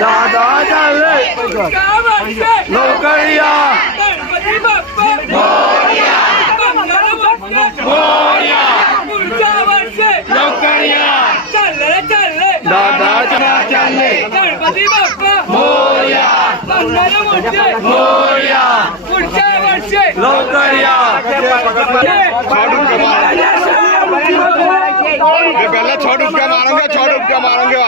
दादा चालले लवकर या लवकर या दादा चालले गणपती बाप्पा मोरया मोरया पुढच्या वर्षी लवकर या पहले छोड़ उसका मारेंगे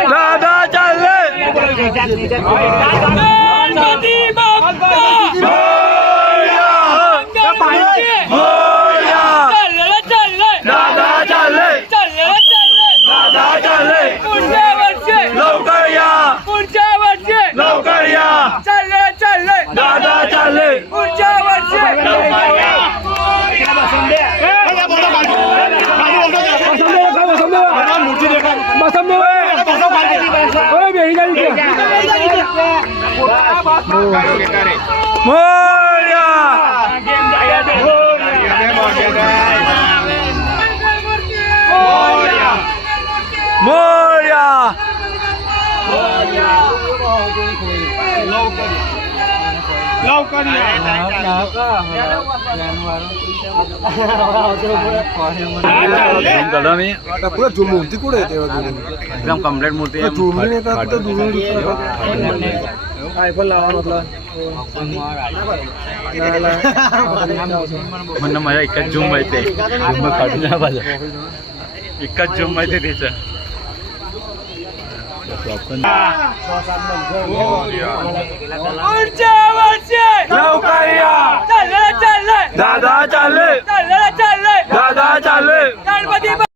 दादा चालले गणपती बाप्पा दादा चालले दादा चालले पुढच्या वर्षी लवकर या पुढच्या वर्षी लवकर या चालले दादा चालले पुढच्या वर्षी मोरया मोरया पुरा मूर्ती कुठे येते एकदम कम्प्लीट मूर्ती आयफोन लावा म्हटलं म्हणणं माझ्या एकाच झूम माहिती झूम काढून नाही माझा एकाच झूम माहिती त्याचं पुढच्या वर्षी लवकर या चालले दादा चालले चालले दादा चालले गणपती